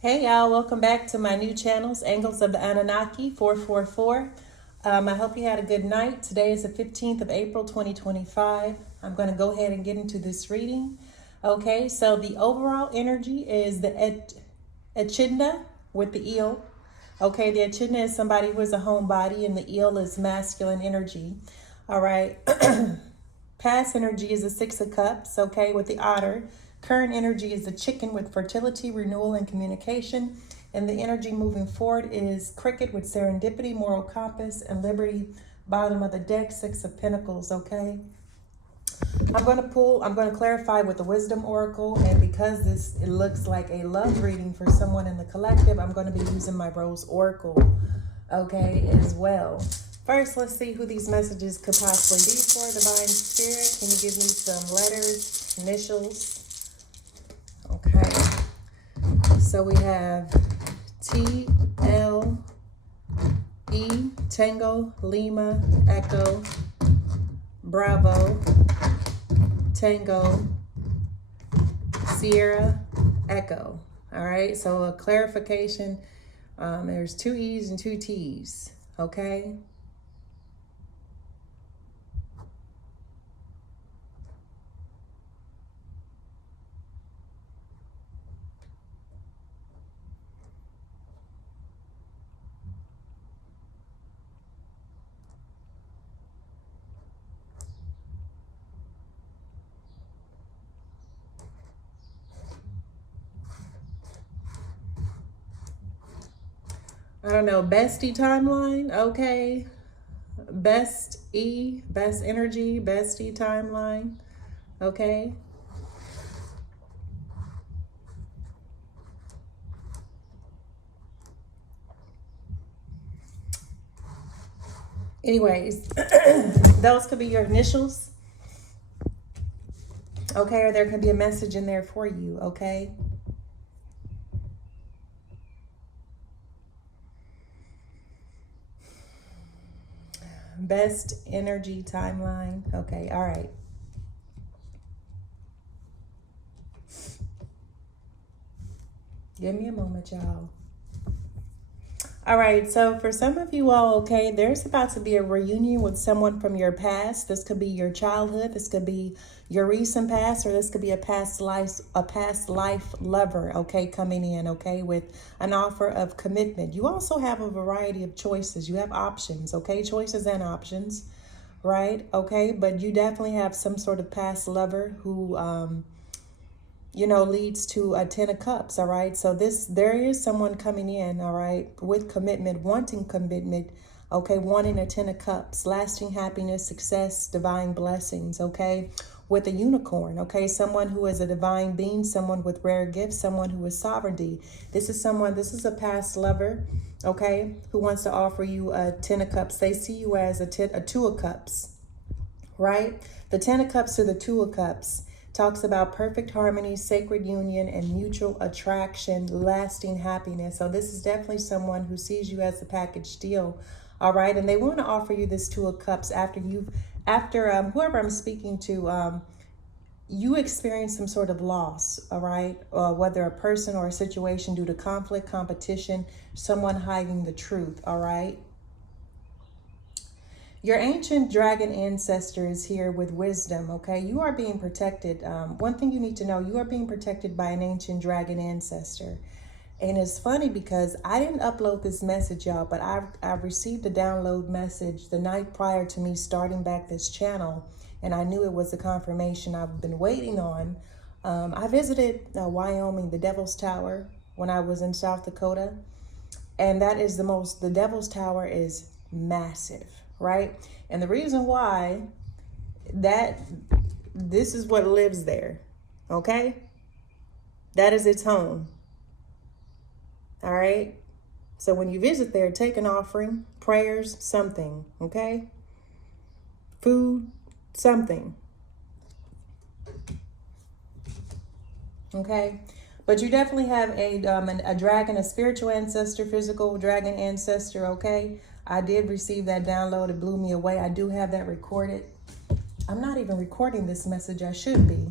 Hey y'all, welcome back to my new channels, Angles of the Anunnaki 444. I hope you had a good night. Today is the 15th of April 2025. I'm going to go ahead and get into this reading. Okay, so the overall energy is the echidna with the eel. Okay, the echidna is somebody who is a homebody and the eel is masculine energy. All right. Past energy is the Six of Cups, okay, with the otter. Current energy is the chicken with fertility, renewal, and communication. And the energy moving forward is cricket with serendipity, moral compass, and liberty. Bottom of the deck, Six of Pentacles, okay? I'm going to clarify with the Wisdom Oracle. And because it looks like a love reading for someone in the collective, I'm going to be using my Rose Oracle, okay, as well. First, let's see who these messages could possibly be for. Divine Spirit, can you give me some letters, initials? Okay. So we have T, L, E, Tango, Lima, Echo, Bravo, Tango, Sierra, Echo. All right, so a clarification. There's two E's and two T's, okay? I don't know, bestie timeline, okay. Best energy, bestie timeline, okay. Anyways, those could be your initials, okay, or there could be a message in there for you, okay. Best energy timeline, okay, all right. Give me a moment, y'all. All right, so for some of you all, okay, there's about to be a reunion with someone from your past. This could be your childhood, this could be your recent past, or this could be a past life lover, okay, coming in, okay, with an offer of commitment. You also have a variety of choices. You have options, okay, choices and options, right? Okay, but you definitely have some sort of past lover who leads to a 10 of cups. All right, so there is someone coming in, all right, with commitment, wanting commitment, okay, wanting a 10 of cups, lasting happiness, success, divine blessings, okay, with a unicorn, okay, someone who is a divine being, someone with rare gifts, someone who is sovereignty. This is a past lover, okay, who wants to offer you a 10 of cups. They see you as a two of cups, right? The 10 of cups to the two of cups talks about perfect harmony, sacred union, and mutual attraction, lasting happiness. So this is definitely someone who sees you as a package deal, all right? And they want to offer you this two of cups after whoever I'm speaking to, you experience some sort of loss, all right? Whether a person or a situation due to conflict, competition, someone hiding the truth, all right? Your ancient dragon ancestor is here with wisdom, okay? You are being protected. One thing you need to know, you are being protected by an ancient dragon ancestor. And it's funny because I didn't upload this message, y'all, but I've received a download message the night prior to me starting back this channel. And I knew it was the confirmation I've been waiting on. I visited Wyoming, the Devil's Tower, when I was in South Dakota. And that is the Devil's Tower is massive, right? And the reason why this is what lives there, okay? That is its home, all right? So when you visit there, take an offering, prayers, something, okay? Food, something, okay? But you definitely have a dragon, a spiritual ancestor, physical dragon ancestor, okay? I did receive that download. It blew me away. I do have that recorded. I'm not even recording this message. I should be.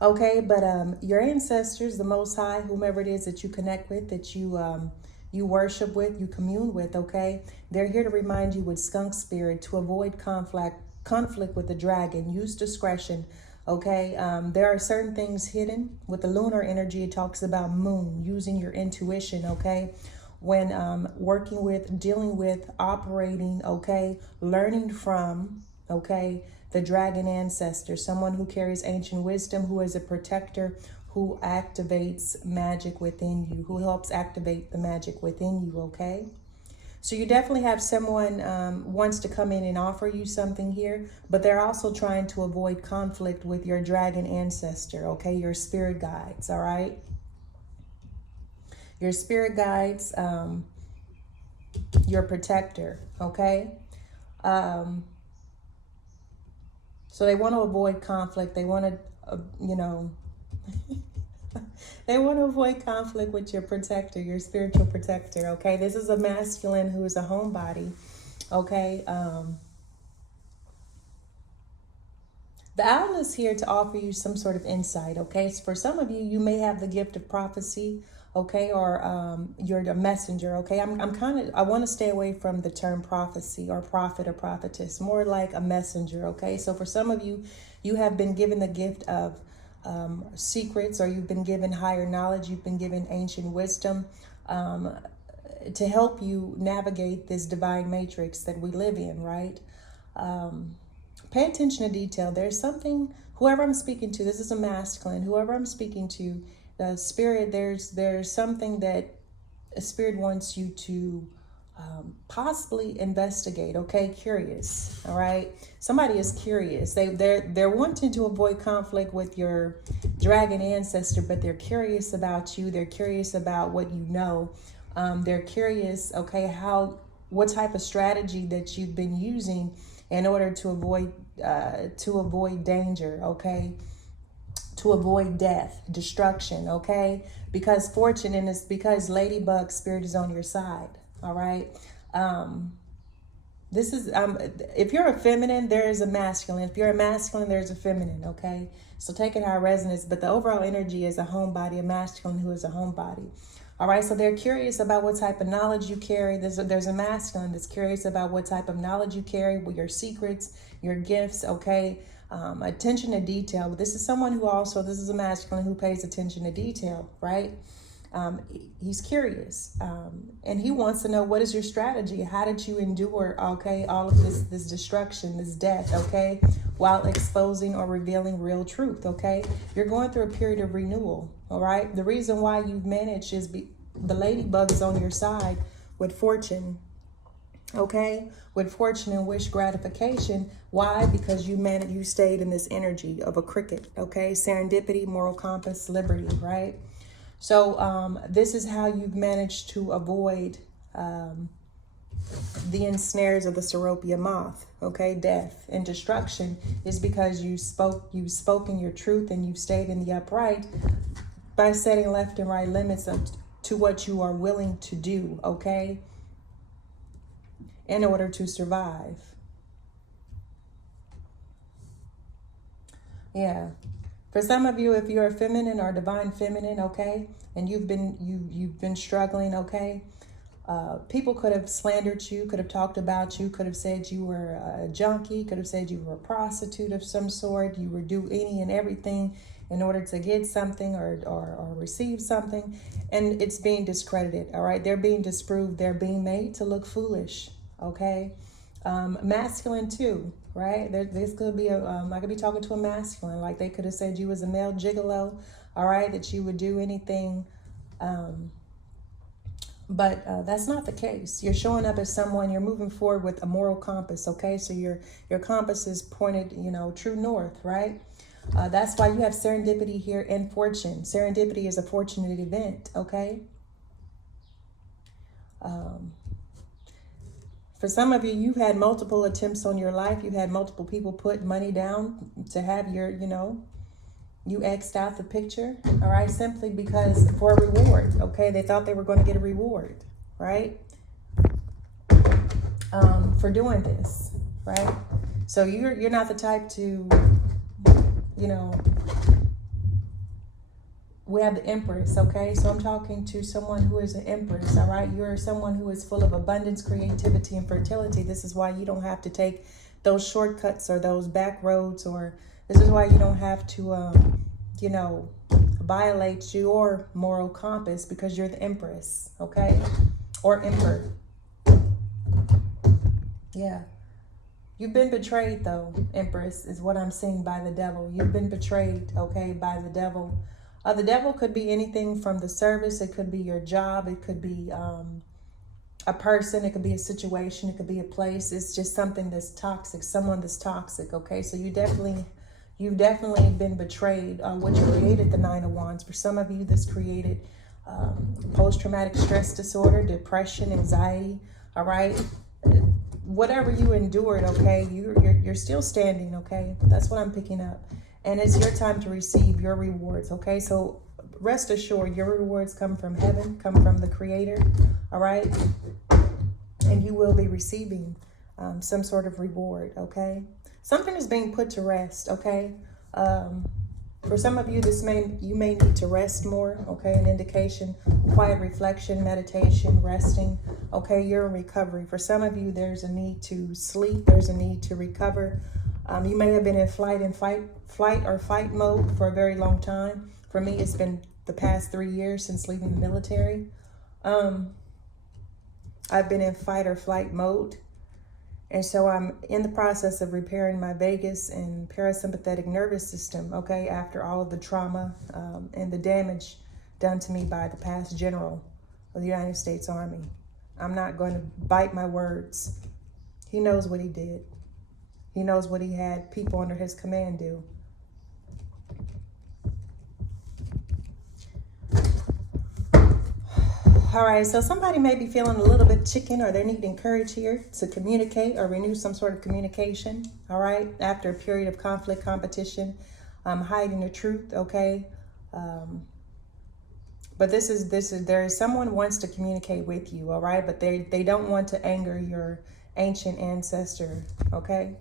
Okay, but your ancestors, the Most High, whomever it is that you connect with, that you worship with, you commune with, okay, they're here to remind you with skunk spirit to avoid conflict with the dragon. Use discretion. Okay, there are certain things hidden with the lunar energy. It talks about moon, using your intuition. Okay, when working with, dealing with, operating. Okay, learning from. Okay, the dragon ancestor, someone who carries ancient wisdom, who is a protector, who activates magic within you, who helps activate the magic within you. Okay. So you definitely have someone wants to come in and offer you something here, but they're also trying to avoid conflict with your dragon ancestor, okay? Your spirit guides, all right? Your spirit guides, your protector, okay? So they want to avoid conflict. They want to, they want to avoid conflict with your protector, your spiritual protector, okay? This is a masculine who is a homebody, okay? The owl is here to offer you some sort of insight, okay? So for some of you, you may have the gift of prophecy, okay? Or you're a messenger, okay? I want to stay away from the term prophecy or prophet or prophetess, more like a messenger, okay? So for some of you, you have been given the gift of secrets, or you've been given higher knowledge, you've been given ancient wisdom to help you navigate this divine matrix that we live in, right? Pay attention to detail. There's something, whoever I'm speaking to, this is a masculine, whoever I'm speaking to, the spirit, there's something that a spirit wants you to possibly investigate, okay? Curious, all right? Somebody is curious. They're wanting to avoid conflict with your dragon ancestor, but they're curious about you. They're curious about what you know. They're curious, okay, what type of strategy that you've been using in order to avoid danger, okay? To avoid death, destruction, okay? Because fortune, and it's because Ladybug spirit is on your side, all right? This is, if you're a feminine, there is a masculine. If you're a masculine, there's a feminine, okay? So take it how it resonates, but the overall energy is a homebody, a masculine who is a homebody. All right, so they're curious about what type of knowledge you carry. There's a masculine that's curious about what type of knowledge you carry, with your secrets, your gifts, okay? Attention to detail. But this is someone who also, this is a masculine who pays attention to detail, right? He's curious, and he wants to know, what is your strategy? How did you endure, okay, all of this destruction, this death, okay, while exposing or revealing real truth, okay? You're going through a period of renewal, all right? The reason why you've managed is the ladybug is on your side with fortune, okay? With fortune and wish gratification. Why? Because you stayed in this energy of a cricket, okay? Serendipity, moral compass, liberty, right? So this is how you've managed to avoid the ensnares of the Seropia moth, okay? Death and destruction is because you've spoken your truth, and you've stayed in the upright by setting left and right limits to what you are willing to do, okay? In order to survive. Yeah. For some of you, if you're a feminine or divine feminine, okay, and you've been struggling, okay, people could have slandered you, could have talked about you, could have said you were a junkie, could have said you were a prostitute of some sort, you would do any and everything in order to get something or receive something, and it's being discredited, all right? They're being disproved. They're being made to look foolish, okay? Masculine too, right? This could be I could be talking to a masculine, like they could have said you was a male gigolo, all right, that you would do anything, but that's not the case. You're showing up as someone, you're moving forward with a moral compass, okay? So your compass is pointed, true north, right? That's why you have serendipity here and fortune. Serendipity is a fortunate event, okay? For some of you, you've had multiple attempts on your life. You've had multiple people put money down to have your, you X'd out the picture, all right? Simply because for a reward, okay? They thought they were going to get a reward, right? For doing this, right? So you're not the type to, We have the Empress, okay? So I'm talking to someone who is an Empress, all right? You're someone who is full of abundance, creativity, and fertility. This is why you don't have to take those shortcuts or those back roads, or this is why you don't have to, you know, violate your moral compass, because you're the Empress, okay? Or Emperor. Yeah. You've been betrayed, though, Empress, is what I'm seeing by the devil. You've been betrayed, okay, by the devil. The devil could be anything from the service. It could be your job. It could be a person. It could be a situation. It could be a place. It's just something that's toxic, someone that's toxic, okay? So you've definitely been betrayed. What you created, the Nine of Wands. For some of you, this created post-traumatic stress disorder, depression, anxiety, all right? Whatever you endured, okay, you're still standing, okay? That's what I'm picking up. And it's your time to receive your rewards, okay? So rest assured, your rewards come from heaven, come from the Creator, all right? And you will be receiving some sort of reward, okay? Something is being put to rest, okay? For some of you, you may need to rest more, okay? An indication, quiet reflection, meditation, resting, okay? You're in recovery. For some of you, there's a need to sleep. There's a need to recover. You may have been in flight or fight mode for a very long time. For me, it's been the past 3 years since leaving the military. I've been in fight or flight mode. And so I'm in the process of repairing my vagus and parasympathetic nervous system, okay, after all of the trauma and the damage done to me by the past general of the United States Army. I'm not going to bite my words. He knows what he did. He knows what he had people under his command do. All right, so somebody may be feeling a little bit chicken, or they need encouragement here to communicate or renew some sort of communication, all right, after a period of conflict, competition, hiding the truth, okay? But there is someone who wants to communicate with you, all right? But they don't want to anger your ancient ancestor, okay?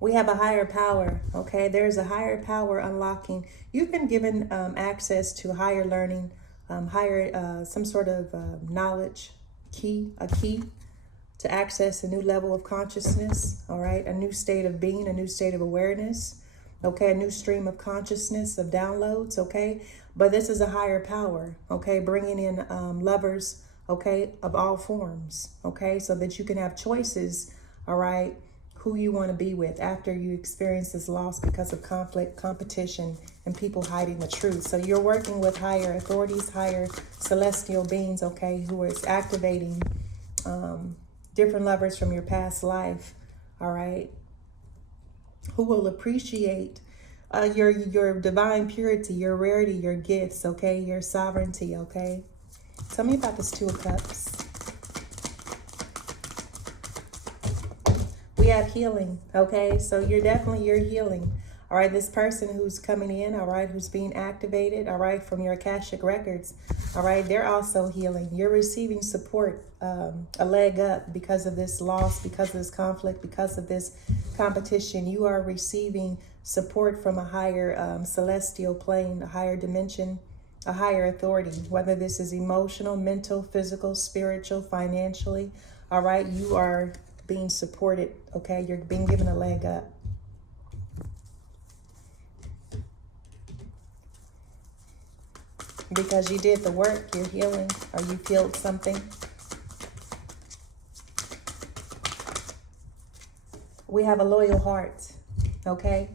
We have a higher power, okay? There's a higher power unlocking. You've been given access to higher learning, some sort of knowledge, a key to access a new level of consciousness, all right? A new state of being, a new state of awareness, okay? A new stream of consciousness, of downloads, okay? But this is a higher power, okay? Bringing in lovers, okay, of all forms, okay? So that you can have choices, all right? Who you want to be with after you experience this loss because of conflict, competition, and people hiding the truth. So you're working with higher authorities, higher celestial beings, okay, who is activating different lovers from your past life, all right, who will appreciate your divine purity, your rarity, your gifts, okay, your sovereignty, okay. Tell me about this Two of Cups. We have healing, okay? So you're healing, all right? This person who's coming in, all right, who's being activated, all right, from your Akashic records, all right, they're also healing. You're receiving support, a leg up because of this loss, because of this conflict, because of this competition. You are receiving support from a higher celestial plane, a higher dimension, a higher authority, whether this is emotional, mental, physical, spiritual, financially, all right? You are being supported, okay? You're being given a leg up. Because you did the work, you're healing, or you healed something. We have a loyal heart, okay?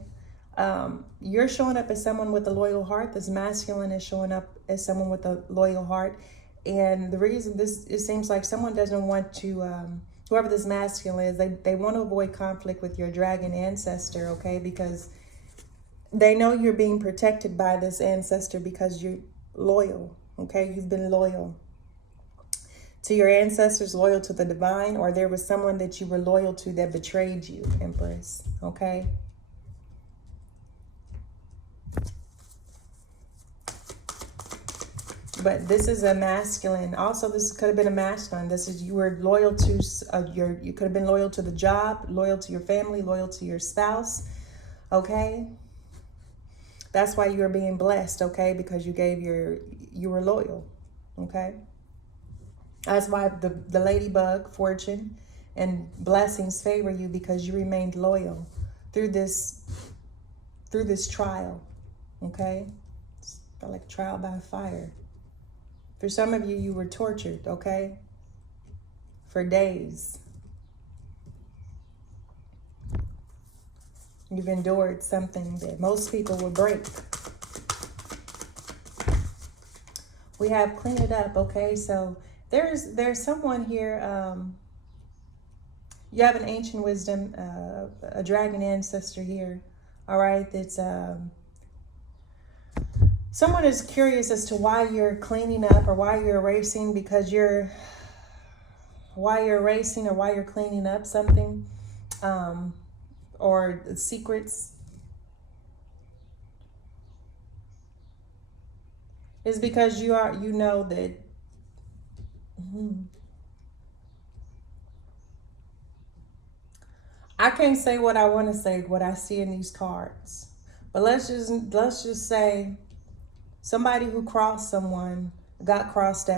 You're showing up as someone with a loyal heart. This masculine is showing up as someone with a loyal heart. And the reason it seems like someone doesn't want to, whoever this masculine is, they want to avoid conflict with your dragon ancestor, okay? Because they know you're being protected by this ancestor because you're loyal, okay? You've been loyal to your ancestors, loyal to the divine, or there was someone that you were loyal to that betrayed you, Empress, okay? But this is a masculine. Also, this could have been a masculine. This is, you were loyal to you could have been loyal to the job, loyal to your family, loyal to your spouse. Okay. That's why you are being blessed. Okay. Because you were loyal. Okay. That's why the ladybug, fortune, and blessings favor you, because you remained loyal through this trial. Okay. It's like trial by fire. For some of you, you were tortured, okay? For days. You've endured something that most people would break. We have cleaned it up, okay? So there's someone here, you have an ancient wisdom, a dragon ancestor here, all right? That's someone is curious as to why you're cleaning up or why you're erasing, because why you're erasing or why you're cleaning up something, or secrets, is because you know that I can't say what I want to say, what I see in these cards. But let's just say somebody who crossed someone got crossed out.